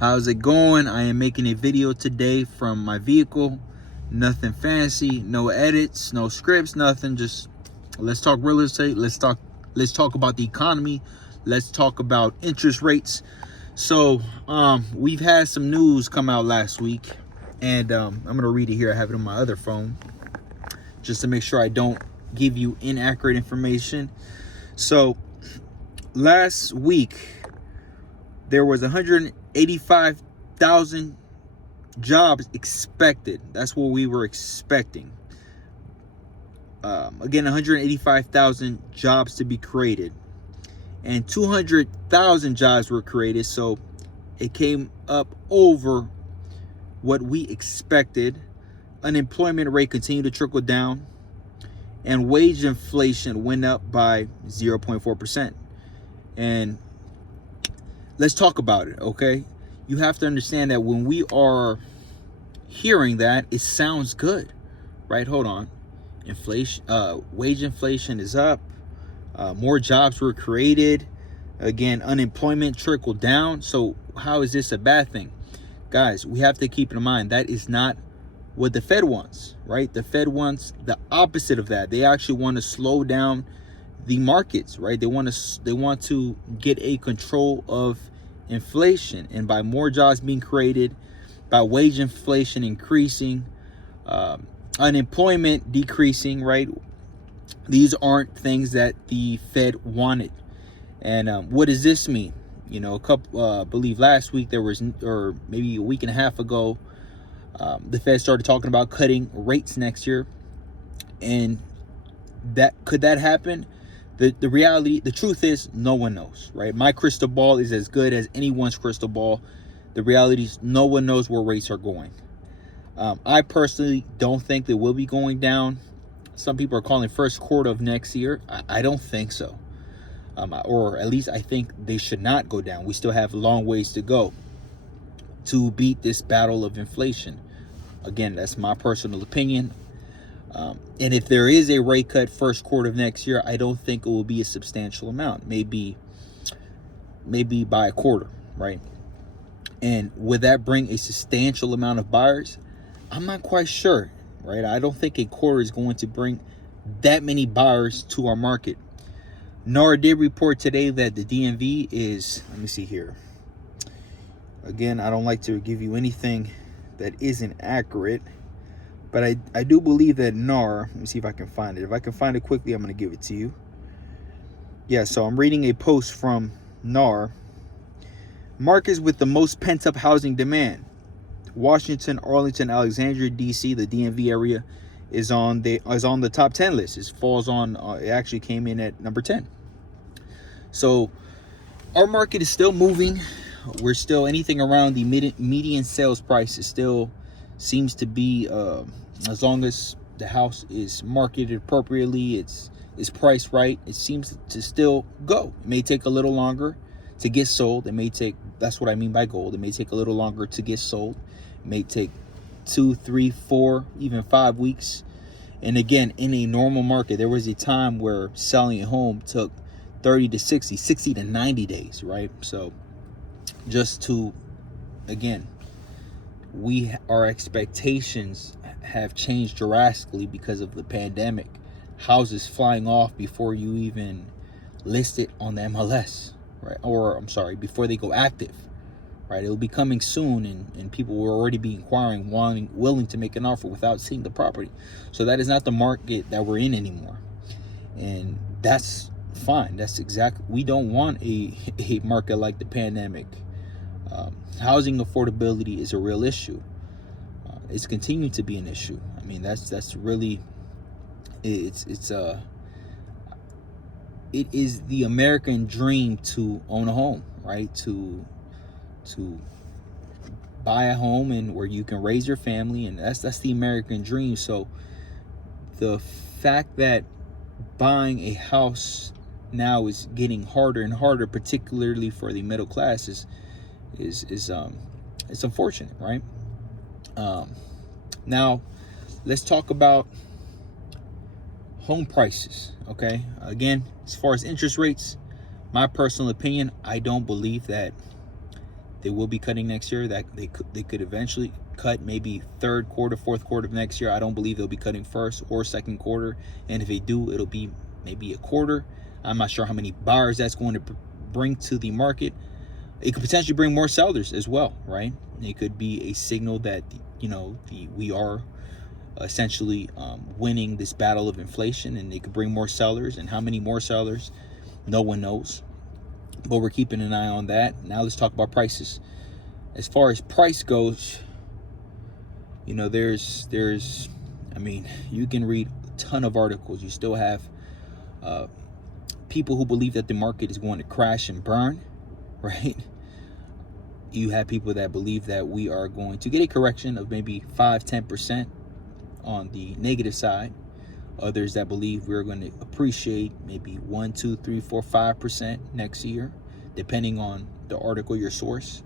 How's it going? I am making a video today from my vehicle. Nothing fancy, no edits, no scripts, nothing. Just let's talk real estate. Let's talk about the economy. Let's talk about interest rates. So we've had some news come out last week, and I'm gonna read it here. I have it on my other phone just to make sure I don't give you inaccurate information. So last week there was 185,000 jobs expected. That's what we were expecting. Again, 185,000 jobs to be created, and 200,000 jobs were created. So it came up over what we expected. Unemployment rate continued to trickle down, and wage inflation went up by 0.4%. And let's talk about it, okay? You have to understand that when we are hearing that, it sounds good, right? Hold on. Inflation, wage inflation is up. More jobs were created. Again, unemployment trickled down. So how is this a bad thing? Guys, we have to keep in mind that is not what the Fed wants, right? The Fed wants the opposite of that. They actually want to slow down the markets, right? They want to get a control of inflation, and by more jobs being created, by wage inflation increasing, unemployment decreasing, right? These aren't things that the Fed wanted. And what does this mean? You know, I believe last week or maybe a week and a half ago, the Fed started talking about cutting rates next year. And could that happen? The reality, the truth is, no one knows, right? My crystal ball is as good as anyone's crystal ball. The reality is no one knows where rates are going. I personally don't think they will be going down. Some people are calling first quarter of next year. I don't think so. Or at least I think they should not go down. We still have a long ways to go to beat this battle of inflation. Again, that's my personal opinion. And if there is a rate cut first quarter of next year, I don't think it will be a substantial amount. Maybe by a quarter, right? And would that bring a substantial amount of buyers? I'm not quite sure, right? I don't think a quarter is going to bring that many buyers to our market. NAR did report today that the DMV is, let me see here. Again, I don't like to give you anything that isn't accurate, but I do believe that NAR, let me see if I can find it. If I can find it quickly, I'm going to give it to you. Yeah, so I'm reading a post from NAR. Markets with the most pent-up housing demand. Washington, Arlington, Alexandria, D.C., the DMV area is on the top 10 list. It actually came in at number 10. So our market is still moving. We're still anything around the median sales price is still seems to be, as long as the house is marketed appropriately, it's priced right, it seems to still go. It may take a little longer to get sold. That's what I mean by gold. It may take a little longer to get sold. It may take 2, 3, 4, even 5 weeks. And again, in a normal market, there was a time where selling a home took 30 to 60 to 90 days, right? So our expectations have changed drastically because of the pandemic. Houses flying off before you even list it on the MLS, right? Or I'm sorry, before they go active, right? It'll be coming soon, and people will already be inquiring, willing to make an offer without seeing the property. So that is not the market that we're in anymore, and that's fine. We don't want a market like the pandemic. Housing affordability is a real issue. It's continuing to be an issue. I mean, that's really, it is the American dream to own a home, right? To buy a home and where you can raise your family, and that's the American dream. So the fact that buying a house now is getting harder and harder, particularly for the middle class, is it's unfortunate, right? Now let's talk about home prices. Okay, again, as far as interest rates, my personal opinion, I don't believe that they will be cutting next year. That they could eventually cut maybe third quarter, fourth quarter of next year. I don't believe they'll be cutting first or second quarter, and if they do, it'll be maybe a quarter. I'm not sure how many buyers that's going to bring to the market. It could potentially bring more sellers as well, right? It could be a signal that we are essentially winning this battle of inflation, and it could bring more sellers. And how many more sellers, no one knows, but we're keeping an eye on that. Now let's talk about prices. As far as price goes, there's I mean, you can read a ton of articles. You still have people who believe that the market is going to crash and burn, right? You have people that believe that we are going to get a correction of maybe 5-10% on the negative side. Others that believe we're going to appreciate maybe 1, 2, 3, 4, 5% next year, depending on the article, your source.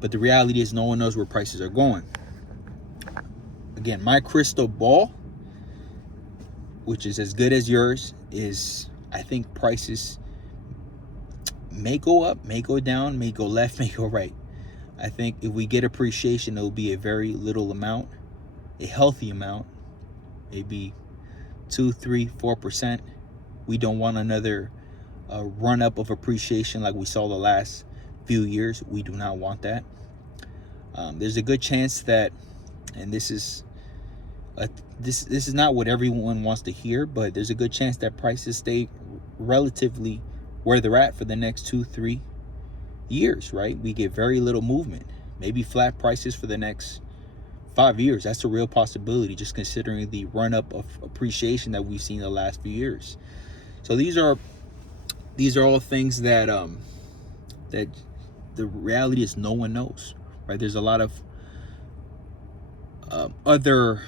But the reality is no one knows where prices are going. Again, my crystal ball, which is as good as yours, is I think prices may go up, may go down, may go left, may go right. I think if we get appreciation, it will be a very little amount, a healthy amount, maybe 2, 3, 4%. We don't want another run up of appreciation like we saw the last few years. We do not want that. There's a good chance that, and this is not what everyone wants to hear, but there's a good chance that prices stay relatively where they're at for the next 2-3 years, right? We get very little movement, maybe flat prices for the next 5 years. That's a real possibility, just considering the run up of appreciation that we've seen the last few years. So these are all things that that the reality is no one knows, right? There's a lot of other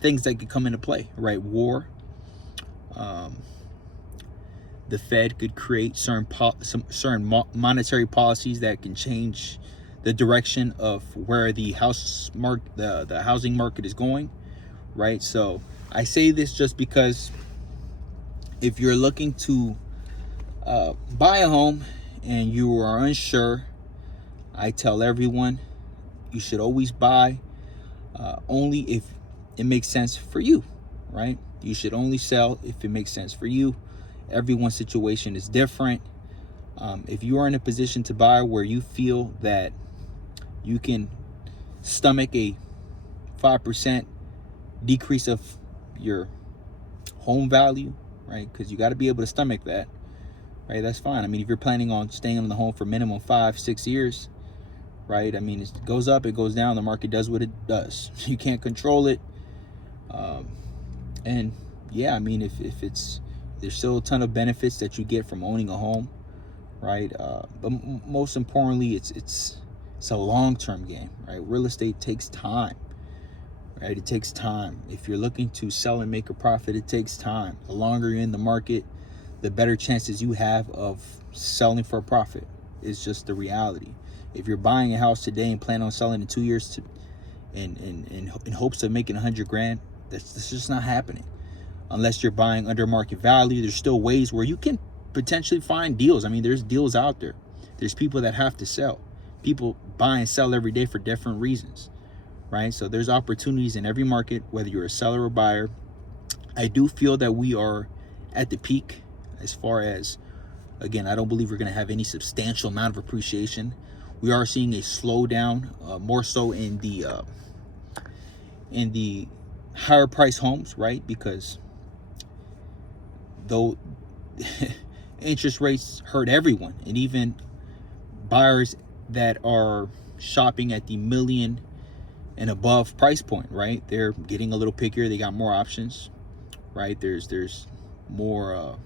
things that could come into play, right? War. The Fed could create certain monetary policies that can change the direction of where the the housing market is going, right? So I say this just because if you're looking to buy a home and you are unsure, I tell everyone you should always buy only if it makes sense for you, right? You should only sell if it makes sense for you. Everyone's situation is different. If you are in a position to buy where you feel that you can stomach a 5% decrease of your home value, right? Because you got to be able to stomach that, right? That's fine. I mean, if you're planning on staying in the home for minimum 5-6 years, right? I mean, it goes up, it goes down. The market does what it does. You can't control it. And yeah, I mean, if there's still a ton of benefits that you get from owning a home, right? But most importantly, it's a long-term game, right? Real estate takes time, right? It takes time. If you're looking to sell and make a profit, it takes time. The longer you're in the market, the better chances you have of selling for a profit. It's just the reality. If you're buying a house today and plan on selling in 2 years in hopes of making $100,000, that's just not happening. Unless you're buying under market value, there's still ways where you can potentially find deals. I mean, there's deals out there. There's people that have to sell. People buy and sell every day for different reasons, right? So there's opportunities in every market, whether you're a seller or buyer. I do feel that we are at the peak as far as, again, I don't believe we're going to have any substantial amount of appreciation. We are seeing a slowdown, more so in the higher price homes, right? Because though interest rates hurt everyone, and even buyers that are shopping at the million and above price point, right? They're getting a little pickier. They got more options, right? There's more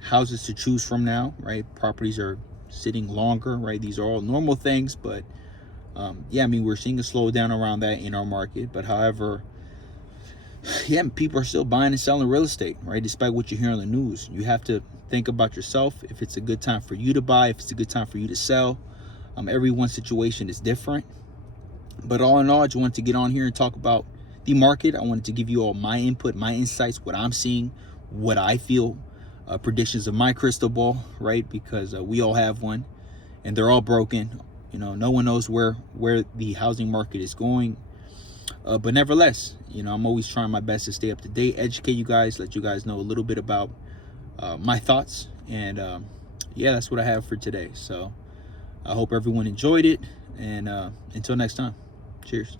houses to choose from now, right? Properties are sitting longer, right? These are all normal things, but yeah, I mean, we're seeing a slowdown around that in our market. But however, yeah, people are still buying and selling real estate, right? Despite what you hear on the news, you have to think about yourself. If it's a good time for you to buy, if it's a good time for you to sell. Everyone's situation is different. But all in all, I just wanted to get on here and talk about the market. I wanted to give you all my input, my insights, what I'm seeing, what I feel, predictions of my crystal ball, right? Because we all have one. and they're all broken. You know, no one knows where the housing market is going. But nevertheless, you know, I'm always trying my best to stay up to date, educate you guys, let you guys know a little bit about my thoughts. And yeah, that's what I have for today. So I hope everyone enjoyed it. And until next time, cheers.